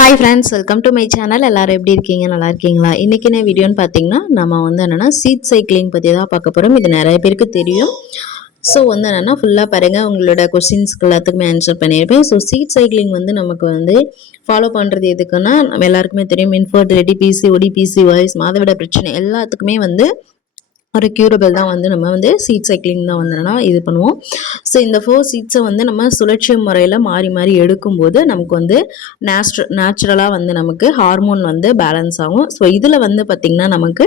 Hi friends, welcome to my channel. எல்லாரும் எப்படி இருக்கீங்க? நல்லா இருக்கீங்களா? இன்னைக்கு என்ன வீடியோன்னு பார்த்தீங்கன்னா, நம்ம வந்து என்னன்னா சீட் சைக்கிளிங் பற்றி தான் பார்க்க போகிறோம். இது நிறைய பேருக்கு தெரியும். ஸோ வந்து என்னென்னா ஃபுல்லாக பாருங்கள், உங்களோட கொஸ்டின்ஸ்க்கு எல்லாத்துக்குமே ஆன்சர் பண்ணியிருப்பேன். ஸோ சீட் சைக்கிளிங் வந்து நமக்கு வந்து ஃபாலோ பண்ணுறது எதுக்குன்னா, நம்ம எல்லாருக்குமே தெரியும், இன்ஃபர்டிலிட்டி, பிசிஓடி, பிசிஓஎஸ், மாதவிட பிரச்சனை எல்லாத்துக்குமே வந்து ஒரு க்யூரபிள் தான் வந்து நம்ம வந்து சீட் சைக்கிளிங் தான் வந்து இது பண்ணுவோம். ஸோ இந்த 4 சீட்ஸை வந்து நம்ம சுழற்சி முறையில் மாறி மாறி எடுக்கும்போது நமக்கு வந்து நேச்சுரலாக வந்து நமக்கு ஹார்மோன் வந்து பேலன்ஸ் ஆகும். ஸோ இதில் வந்து பார்த்திங்கன்னா நமக்கு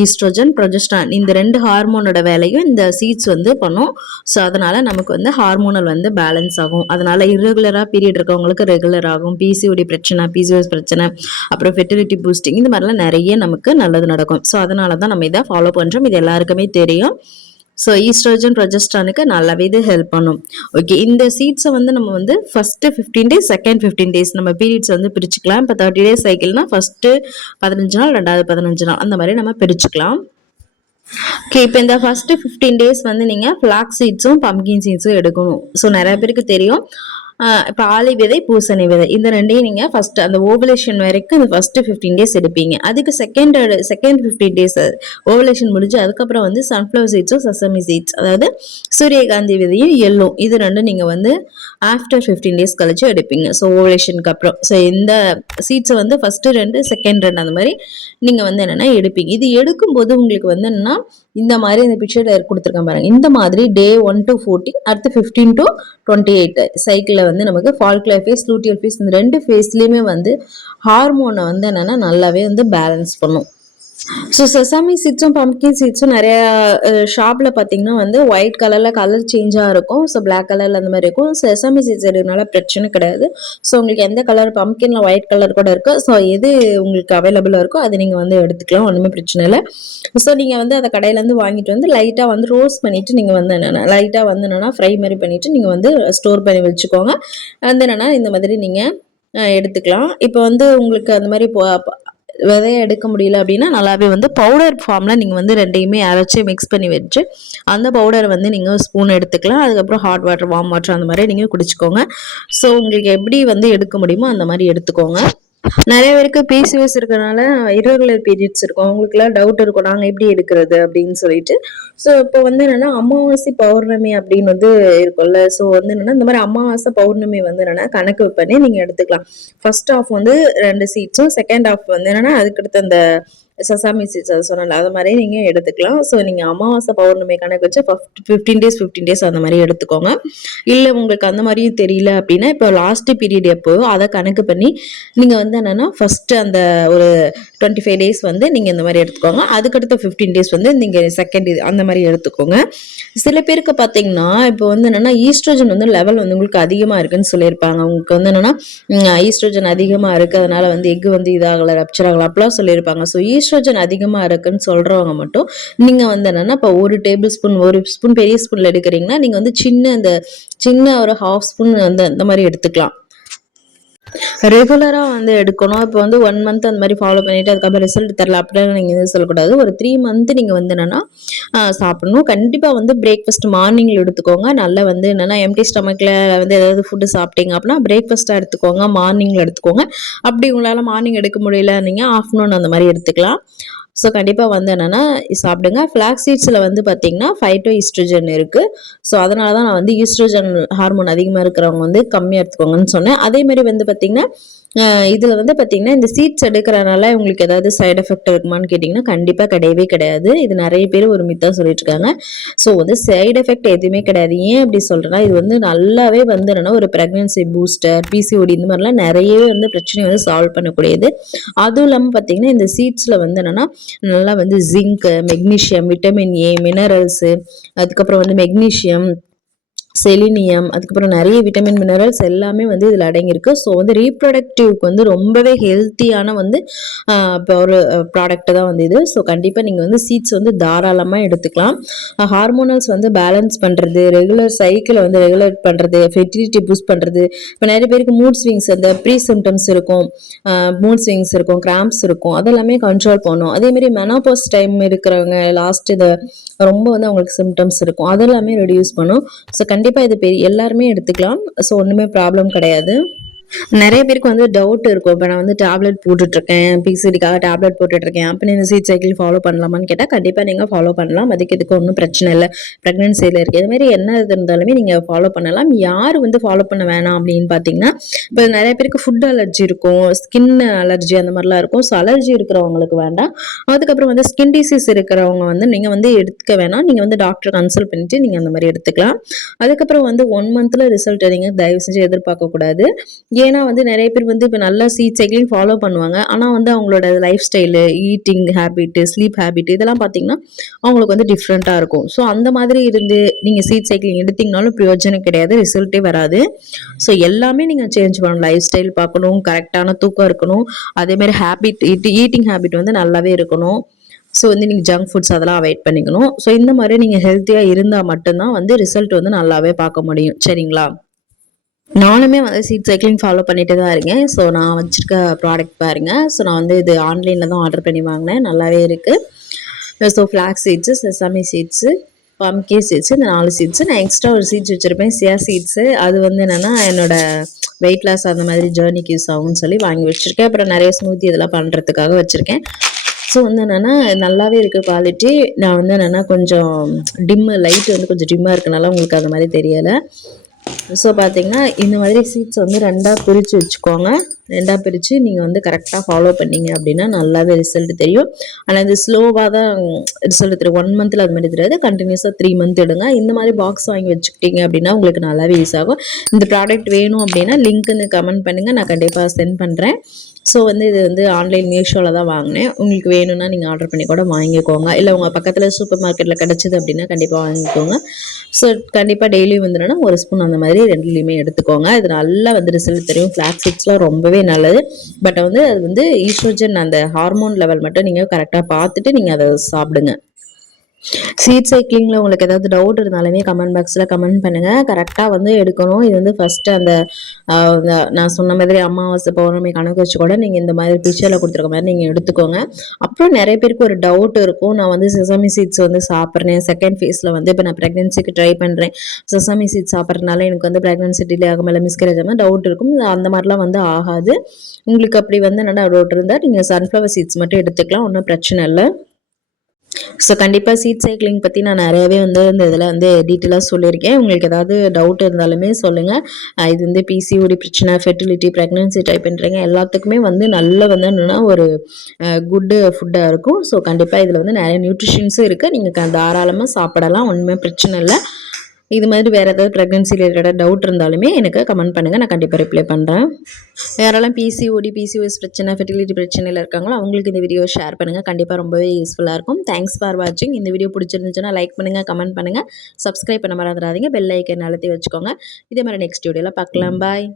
ஈஸ்ட்ரோஜன், ப்ரொஜெஸ்ட்ரான் இந்த 2 ஹார்மோனோட வேலையும் இந்த சீட்ஸ் வந்து பண்ணும். ஸோ அதனால் நமக்கு வந்து ஹார்மோனல் வந்து பேலன்ஸ் ஆகும். அதனால் இர்ரெகுலராக பீரியட் இருக்கவங்களுக்கு ரெகுலர் ஆகும். பிசிஓடி பிரச்சனை, பிசிஓஎஸ் பிரச்சனை, அப்புறம் ஃபெர்டிலிட்டி பூஸ்டிங் இந்த மாதிரிலாம் நிறைய நமக்கு நல்லது நடக்கும். ஸோ அதனால தான் நம்ம இதை ஃபாலோ பண்ணுறோம். இது எல்லாருக்குமே தெரியும். ஸோ ஈஸ்ட்ரோஜன், ப்ரொஜெஸ்ட்ரானுக்கு நல்லாவே இது ஹெல்ப் பண்ணும். ஓகே, இந்த சீட்ஸை வந்து நம்ம வந்து ஃபஸ்ட்டு 15 டேஸ், செகண்ட் 15 டேஸ் நம்ம பீரியட்ஸ் வந்து பிரிச்சுக்கலாம். இப்போ 30 டேஸ் சைக்கிள்னா ஃபஸ்ட்டு 15 நாள், ரெண்டாவது 15 நாள் அந்த மாதிரி நம்ம பிரிச்சுக்கலாம். ஓகே, இப்போ இந்த ஃபஸ்ட்டு 15 டேஸ் வந்து நீங்கள் ஃப்ளாக்ஸ் சீட்ஸும் பம்கின் சீட்ஸும் எடுக்கணும். ஸோ நிறைய பேருக்கு தெரியும். இப்போ ஆளி விதை, பூசணி விதை இந்த ரெண்டையும் நீங்கள் ஃபஸ்ட்டு அந்த ஓவலேஷன் வரைக்கும் இந்த ஃபஸ்ட்டு 15 டேஸ் எடுப்பீங்க. அதுக்கு செகண்ட் 15 டேஸ் ஓவலேஷன் முடிஞ்சு அதுக்கப்புறம் வந்து சன்ஃப்ளவர் சீட்ஸும் செசமி சீட்ஸ், அதாவது சூரியகாந்தி விதையும் எள்ளும் இது ரெண்டும் நீங்கள் வந்து ஆஃப்டர் 15 டேஸ் கழிச்சு எடுப்பீங்க. ஸோ ஓவலேஷனுக்கு அப்புறம். ஸோ இந்த சீட்ஸை வந்து ஃபஸ்ட்டு 2, செகண்ட் 2 அந்த மாதிரி நீங்கள் வந்து என்னென்னா எடுப்பீங்க. இது எடுக்கும்போது உங்களுக்கு வந்து என்னன்னா இந்த மாதிரி இந்த பிக்சரில் கொடுத்துருக்கேன் பாருங்க. இந்த மாதிரி டே 1 to 14, அடுத்து 15 to 28 சைக்கிளில் வந்து நமக்கு ஃபால்குலர் ஃபேஸ், லூட்டியல் ஃபேஸ் இந்த 2 ஃபேஸ்லேயுமே வந்து ஹார்மோனை வந்து என்னென்னா நல்லாவே வந்து பேலன்ஸ் பண்ணும். ஸோ செசாமி சீட்ஸும் பம்கின் சீட்ஸும் நிறையா ஷாப்பில் பார்த்தீங்கன்னா வந்து ஒயிட் கலரில் கலர் சேஞ்சாக இருக்கும். ஸோ பிளாக் கலரில் அந்த மாதிரி இருக்கும். செசாமி சீட்ஸ் எடுக்கிறதுனால பிரச்சனை கிடையாது. ஸோ உங்களுக்கு எந்த கலர், பம்கின்ல ஒயிட் கலர் கூட இருக்குது. ஸோ எது உங்களுக்கு அவைலபிளாக இருக்கோ அதை நீங்கள் வந்து எடுத்துக்கலாம், ஒன்றுமே பிரச்சனை இல்லை. ஸோ நீங்கள் வந்து அதை கடையிலேருந்து வாங்கிட்டு வந்து லைட்டாக வந்து ரோஸ்ட் பண்ணிவிட்டு நீங்கள் வந்து என்னென்னா லைட்டாக வந்து என்னென்னா ஃப்ரை மாதிரி பண்ணிவிட்டு நீங்கள் வந்து ஸ்டோர் பண்ணி வச்சுக்கோங்க. வந்து என்னென்னா இந்த மாதிரி நீங்கள் எடுத்துக்கலாம். இப்போ வந்து உங்களுக்கு அந்த மாதிரி விதையை எடுக்க முடியல அப்படின்னா நல்லாவே வந்து பவுடர் ஃபார்மில் நீங்கள் வந்து ரெண்டையுமே அரைச்சி மிக்ஸ் பண்ணி வச்சு அந்த பவுடரை வந்து நீங்கள் ஸ்பூன் எடுத்துக்கலாம். அதுக்கப்புறம் ஹாட் வாட்டர், வார்ம் வாட்டர் அந்த மாதிரி நீங்கள் குடிச்சிக்கோங்க. ஸோ உங்களுக்கு எப்படி வந்து எடுக்க முடியுமோ அந்த மாதிரி எடுத்துக்கோங்க. நிறைய பேருக்கு பிசிஓஎஸ் இருக்கிறனால இர்ரெகுலர் பீரியட்ஸ் இருக்கும். அவங்களுக்குலாம் டவுட் இருக்கும், நாங்கள் எப்படி எடுக்கிறது அப்படின்னு சொல்லிட்டு. ஸோ இப்போ வந்து என்னென்னா அமாவாசை பௌர்ணமி அப்படின்னு வந்து இருக்கும்ல. ஸோ வந்து என்னென்னா இந்த மாதிரி அமாவாசை பௌர்ணமி வந்து என்னென்னா கணக்கு பண்ணி நீங்கள் எடுத்துக்கலாம். ஃபர்ஸ்ட் ஹாஃப் வந்து 2 சீட்ஸும், செகண்ட் ஹாஃப் வந்து என்னென்னா அதுக்கடுத்து அந்த சசாமி சீட்ஸ் அது சொன்னல அது மாதிரி நீங்கள் எடுத்துக்கலாம். ஸோ நீங்கள் அமாவாசை பௌர்ணமி கணக்கு வச்சு 15 டேஸ் அந்த மாதிரி எடுத்துக்கோங்க. இல்லை உங்களுக்கு அந்த மாதிரியும் தெரியல அப்படின்னா இப்போ லாஸ்ட் பீரியட் எப்போயோ அதை கணக்கு பண்ணி நீங்கள் வந்து என்னென்னா ஃபஸ்ட்டு அந்த ஒரு 25 டேஸ் வந்து நீங்கள் இந்த மாதிரி எடுத்துக்கோங்க. அதுக்கடுத்த 15 டேஸ் வந்து நீங்கள் செகண்ட் இது அந்த மாதிரி எடுத்துக்கோங்க. சில பேருக்கு பார்த்தீங்கன்னா இப்போ வந்து என்னென்னா ஈஸ்ட்ரோஜன் வந்து லெவல் வந்து உங்களுக்கு அதிகமாக இருக்குன்னு சொல்லியிருப்பாங்க. உங்களுக்கு வந்து என்னென்னா ஈஸ்ட்ரோஜன் அதிகமாக இருக்குது, அதனால் வந்து எக் வந்து இதாகலை, ரப்சர் ஆகலை அப்படிலாம் சொல்லியிருப்பாங்க. ஸோ ஈஸ்ட்ரோஜன் அதிகமாக இருக்குன்னு சொல்கிறவங்க மட்டும் நீங்கள் வந்து என்னென்னா இப்போ 1 டேபிள் ஸ்பூன், 1 ஸ்பூன் பெரிய ஸ்பூனில் எடுக்கிறீங்கன்னா நீங்கள் வந்து சின்ன ஒரு 1/2 ஸ்பூன் வந்து அந்த மாதிரி எடுத்துக்கலாம். ரெகுலராக வந்து எடுக்கணும். இப்போ வந்து 1 மந்த் அந்த மாதிரி ஃபாலோ பண்ணிவிட்டு அதுக்கப்புறம் ரிசல்ட் தரல அப்படிலாம் நீங்கள் எதுவும் சொல்லக்கூடாது. ஒரு 3 மந்த் நீங்கள் வந்து என்னென்னா சாப்பிடணும். கண்டிப்பாக வந்து பிரேக்ஃபாஸ்ட் மார்னிங்கில் எடுத்துக்கோங்க. நல்லா வந்து என்னென்னா எம்டி ஸ்டமக்கில் வந்து ஏதாவது ஃபுட்டு சாப்பிட்டீங்க அப்படின்னா பிரேக்ஃபாஸ்ட்டாக எடுத்துக்கோங்க, மார்னிங்கில் எடுத்துக்கோங்க. அப்படி உங்களால் மார்னிங் எடுக்க முடியல நீங்கள் ஆஃப்டர்நூன் அந்த மாதிரி எடுத்துக்கலாம். ஸோ கண்டிப்பாக வந்து என்னென்னா சாப்பிடுங்க. ஃப்ளாக்ஸ் சீட்ஸில் வந்து பார்த்தீங்கன்னா ஃபைட்டோ ஈஸ்ட்ரோஜன் இருக்குது. ஸோ அதனால தான் நான் வந்து ஈஸ்ட்ரோஜன் ஹார்மோன் அதிகமாக இருக்கிறவங்க வந்து கம்மியாக எடுத்துக்கோங்கன்னு சொன்னேன். அதேமாதிரி வந்து பார்த்தீங்கன்னா இதில் வந்து பார்த்தீங்கன்னா இந்த சீட்ஸ் எடுக்கிறனால உங்களுக்கு ஏதாவது சைட் எஃபெக்ட் இருக்குமான்னு கேட்டிங்கன்னா கண்டிப்பாக கிடையவே கிடையாது. இது நிறைய பேர் ஒரு மித்தாக சொல்லிட்டு இருக்காங்க. ஸோ வந்து சைடு எஃபெக்ட் எதுவுமே கிடையாது. ஏன் அப்படி சொல்கிறேன்னா இது வந்து நல்லாவே வந்து என்னென்னா ஒரு ப்ரெக்னன்சி பூஸ்டர், பிசிஓடி இந்த மாதிரிலாம் நிறையவே வந்து பிரச்சனையை வந்து சால்வ் பண்ணக்கூடியது. அதுவும் இல்லாமல் பார்த்தீங்கன்னா இந்த சீட்ஸில் வந்து என்னென்னா நல்லா வந்து zinc, magnesium, vitamin A, minerals, அதுக்கப்புறம் வந்து மெக்னீஷியம், செலினியம், அதுக்கப்புறம் நிறைய விட்டமின், மினரல்ஸ் எல்லாமே வந்து இதில் அடங்கியிருக்கு. ஸோ வந்து ரீப்ரொடக்டிவ்க்கு வந்து ரொம்பவே ஹெல்த்தியான வந்து இப்போ ஒரு ப்ராடக்ட் தான் வந்து இது. ஸோ கண்டிப்பாக நீங்கள் வந்து சீட்ஸ் வந்து தாராளமாக எடுத்துக்கலாம். ஹார்மோனல்ஸ் வந்து பேலன்ஸ் பண்ணுறது, ரெகுலர் சைக்கிளை வந்து ரெகுலேட் பண்ணுறது, ஃபெர்டிலிட்டி பூஸ்ட் பண்ணுறது. இப்போ நிறைய பேருக்கு மூட் ஸ்விங்ஸ், அந்த ப்ரீ சிம்டம்ஸ் இருக்கும், மூட் ஸ்விங்ஸ் இருக்கும், கிராம்ப்ஸ் இருக்கும், அதெல்லாமே கண்ட்ரோல் பண்ணும். அதேமாதிரி மெனோபாஸ் டைம் இருக்கிறவங்க லாஸ்ட் இது ரொம்ப வந்து அவங்களுக்கு சிம்டம்ஸ் இருக்கும், அதெல்லாமே ரெடியூஸ் பண்ணும். ஸோ கண்டிப்பாக இது எல்லாருமே எடுத்துக்கலாம். ஸோ ஒன்றுமே ப்ராப்ளம் கிடையாது. நெறைய பேருக்கு வந்து டவுட் இருக்கும். இப்ப நான் வந்து டேப்லெட் போட்டுட்ருக்கேன். பிசிஓடிக்காக டேப்லெட் போட்டுட்ருக்கேன். அப்ப நீங்க சீட் சைக்கிள் ஃபாலோ பண்ணலாமான்னு கேட்டா, கண்டிப்பா நீங்க ஃபாலோ பண்ணலாம். அதுக்கு இதுக்கு ஒண்ணும் பிரச்சனை இல்ல. பிரெக்னன்சில இருக்கு. இது மாரி என்ன இது இருந்தாலுமே நீங்க ஃபாலோ பண்ணலாம். யாரு வந்து ஃபாலோ பண்ண வேணாம் அப்படின்னு பார்த்தீங்கன்னா, இப்ப நெறைய பேருக்கு ஃபுட் அலர்ஜி இருக்கும். ஸ்கின் அலர்ஜி அந்த மாரிலாம் இருக்கும். ஸோ அலர்ஜி இருக்கிறவங்களுக்கு வேண்டாம். அதுக்கப்புறம் வந்து ஸ்கின் டிசீஸ் இருக்கிறவங்க வந்து நீங்க வந்து எடுத்துக்க வேணாம். நீங்க வந்து டாக்டர கன்சல்ட் பண்ணிட்டு நீங்க அந்த மாரி எடுத்துக்கலாம். அதுக்கப்புறம் வந்து 1 மந்த்ல ரிசல்ட் நீங்க தயவு செஞ்சு எதிர்பார்க்க கூடாது. ஏன்னா வந்து நெறைய பேர் வந்து இப்ப நல்லா சீட் சைக்கிளிங் ஃபாலோ பண்ணுவாங்க. ஆனா வந்து அவங்களோட life style, eating habit, sleep habit இதெல்லாம் பார்த்தீங்கன்னா, அவங்களுக்கு வந்து டிஃப்ரெண்ட்டா இருக்கும். ஸோ அந்த மாதிரி இருந்து நீங்க சீட் சைக்கிளிங் எடுத்தீங்கனாலும் பிரயோஜனம் கிடையாது. ரிசல்ட்டே வராது. ஸோ எல்லாமே நீங்க சேஞ்ச் பண்ணணும். லைஃப் ஸ்டைல் பார்க்கணும், கரெக்ட்டான தூக்கம் இருக்கணும். அதேமாரி ஹேபிட் ஈட்டிங் ஹேபிட் வந்து நல்லாவே இருக்கணும். ஸோ வந்து நீங்க ஜங்க் ஃபுட்ஸ் அதெல்லாம் அவாய்ட் பண்ணிக்கணும். ஸோ இந்த மாரி நீங்க ஹெல்த்தியா இருந்தா மட்டும் தான் வந்து ரிசல்ட் வந்து நல்லாவே பார்க்க முடியும். சரிங்களா? நானுமே வந்து சீட் சைக்கிளிங் ஃபாலோ பண்ணிட்டு தான் இருக்கேன். ஸோ நான் வச்சிருக்க ப்ராடக்ட் பாருங்க. ஸோ நான் வந்து இது ஆன்லைன்ல தான் ஆர்டர் பண்ணி வாங்கினேன். நல்லாவே இருக்கு. So flax seeds, sesame seeds, pumpkin seeds இந்த 4 சீட்ஸு. நான் எக்ஸ்ட்ரா ஒரு சீட்ஸ் வச்சிருப்பேன். Chia seeds. அது வந்து என்னன்னா, என்னோட வெயிட் லாஸ் அந்த மாதிரி ஜர்னிக்கு யூஸ் ஆகும்னு சொல்லி வாங்கி வச்சிருக்கேன். அப்புறம் நெறைய ஸ்மூத்தி இதெல்லாம் பண்றதுக்காக வச்சிருக்கேன். ஸோ வந்து என்னன்னா, நல்லாவே இருக்கு குவாலிட்டி. நான் வந்து என்னன்னா, கொஞ்சம் லைட் வந்து கொஞ்சம் டிம்மா இருக்கனால உங்களுக்கு அந்த மாரி தெரியல. ஸோ பார்த்தீங்கன்னா, இந்த மாதிரி சீட்ஸ் வந்து 2ஆ பிரிச்சு வச்சுக்கோங்க. 2ஆ பிரிச்சு நீங்க வந்து கரெக்ட்டா ஃபாலோ பண்ணீங்க அப்டின்னா, நல்லாவே ரிசல்ட் தெரியும். ஆனா இது ஸ்லோவா தான் ரிசல்ட் தெரியும். 1 மந்த்ல அது மாரி தெரியாது. கன்டினியூஸா 3 மந்த் எடுங்க. இந்த மாரி பாக்ஸ் வாங்கி வச்சுக்கிட்டீங்க அப்டின்னா, உங்களுக்கு நல்லாவே யூஸ் ஆகும். இந்த ப்ராடக்ட் வேணும் அப்டின்னா, லிங்க்ன்னு கமெண்ட் பண்ணுங்க. நான் கண்டிப்பா சென்ட் பண்றேன். ஸோ வந்து இது வந்து ஆன்லைன் மீஷோல தான் வாங்கினேன். உங்களுக்கு வேணும்னா நீங்க ஆர்டர் பண்ணி கூட வாங்கிக்கோங்க. இல்ல உங்க பக்கத்துல சூப்பர் மார்க்கெட்ல கிடைச்சது அப்டின்னா, கண்டிப்பா வாங்கிக்கோங்க. ஸோ கண்டிப்பா டெய்லியும் வந்து என்னன்னா, 1 ஸ்பூன் அந்த மாதிரி 2லயுமே எடுத்துக்கோங்க. இது நல்லா வந்து ரிசல்ட் தெரியும். ஃபிளாக்ஸ் சீட்ஸ்லாம் ரொம்பவே நல்லது. பட் வந்து அது வந்து ஈஸ்ட்ரோஜன் அந்த ஹார்மோன் லெவல் மட்டும் நீங்க கரெக்ட்டா பார்த்துட்டு நீங்க அத சாப்பிடுங்க. சீட் சைக்கிளிங்ல உங்களுக்கு ஏதாவது டவுட் இருந்தாலுமே கமெண்ட் பாக்ஸ்ல கமெண்ட் பண்ணுங்க. கரெக்ட்டா வந்து எடுக்கணும். இது வந்து ஃபர்ஸ்ட் அந்த நான் சொன்ன மாதிரி அமாவாசை, பௌர்ணமி கணக்கு வச்சு கூட நீங்க இந்த மாதிரி பிக்சர்ல குடுத்துருக்க மாரி நீங்க எடுத்துக்கோங்க. அப்புறம் நெறைய பேருக்கு ஒரு டவுட் இருக்கும். நான் வந்து செசாமி சீட்ஸ் வந்து சாப்பிடுறேன். செகண்ட் ஃபேஸ்ல வந்து இப்ப நான் பிரெக்னன்சிக்கு ட்ரை பண்றேன். செசாமி சீட்ஸ் சாப்பிடுறதுனால எனக்கு வந்து பிரெக்னன்சி டிலே ஆகுமா? இல்ல மிஸ்கரேஜ் ஆகுமா? டவுட் இருக்கும். அந்த மாரிலாம் வந்து ஆகாது. உங்களுக்கு அப்படி வந்து என்னன்னா டவுட் இருந்தா நீங்க சன்ஃப்ளவர் சீட்ஸ் மட்டும் எடுத்துக்கலாம். ஒண்ணும் பிரச்சனை இல்ல. ஸோ கண்டிப்பா சீட் சைக்கிளிங் பத்தி நான் நெறையாவே வந்து இந்த இதில வந்து டீட்டெயிலா சொல்லியிருக்கேன். உங்களுக்கு ஏதாவது டவுட் இருந்தாலுமே சொல்லுங்க. இது வந்து பிசிஓடி பிரச்சனை, ஃபெர்டிலிட்டி, பிரெக்னன்சி ட்ரை பண்றீங்க எல்லாத்துக்குமே வந்து நல்ல வந்து என்னன்னா ஒரு ஃபுட்டா இருக்கும். ஸோ கண்டிப்பா இதில வந்து நெறைய நியூட்ரிஷன்ஸும் இருக்கு. நீங்க தாராளமா சாப்பிடலாம். ஒண்ணுமே பிரச்சனை இல்ல. இது மாதிரி வேற ஏதாவது பிரெக்னன்சி ரிலேட்டடா டவுட் இருந்தாலுமே எனக்கு கமெண்ட் பண்ணுங்க. நான் கண்டிப்பா ரிப்ளை பண்றேன். யாரெல்லாம் பிசிஓடி, பிசிஓஎஸ் பிரச்சனை, ஃபெர்டிலிட்டி பிரச்சனையில இருக்காங்களோ, அவங்களுக்கு இந்த வீடியோ ஷேர் பண்ணுங்க. கண்டிப்பா ரொம்பவே யூஸ்ஃபுல்லா இருக்கும். தேங்க்ஸ் ஃபார் வாட்சிங். இந்த வீடியோ பிடிச்சிருந்துச்சுன்னா லைக் பண்ணுங்க, கமெண்ட் பண்ணுங்க. சப்ஸ்கிரைப் பண்ண மறந்துடாதீங்க. பெல் ஐக்கன் அழுத்தி வச்சுக்கோங்க. இதே மாதிரி நெக்ஸ்ட் வீடியோல பார்க்கலாம். பாய்.